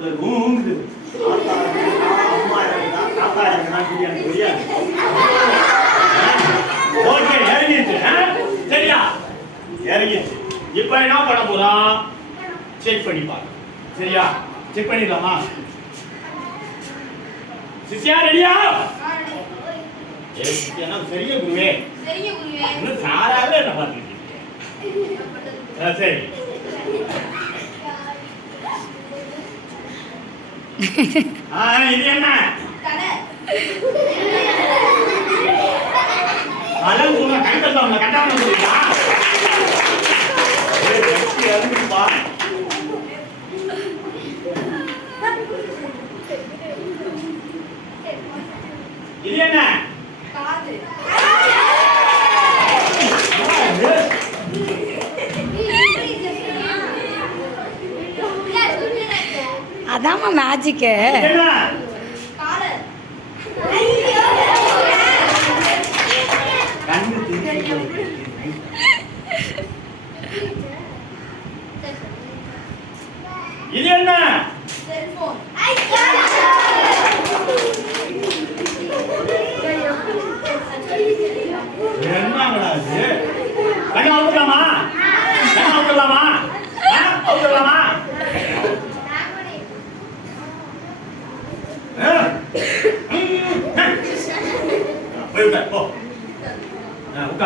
இருக்குதா, அம்மா இருக்குதா, தாத்தா. ஓகே இறங்கிடுச்சு. ஆ? சரியா? இறங்கிடுச்சு. இப்போ என்ன பண்ண போறோம் செக் பண்ணி பார்க்க சரியா? செக் பண்ணிடலாமா? சிசியா ரெடியா சரியா குருவே. சரிங்க குருவே. சாராவே என்ன பார்த்துக்கிட்டு ஆ, சரி. இது என்ன? தலை சொல்ல கரெக்டாக சொல்ல கரெக்டாக சொல்லிட்டா இது என்ன? அதாம்மா மேஜிக்கு இது என்ன? என்னங்களா இது கண்ணா 嗯，用，我又，哎，我干。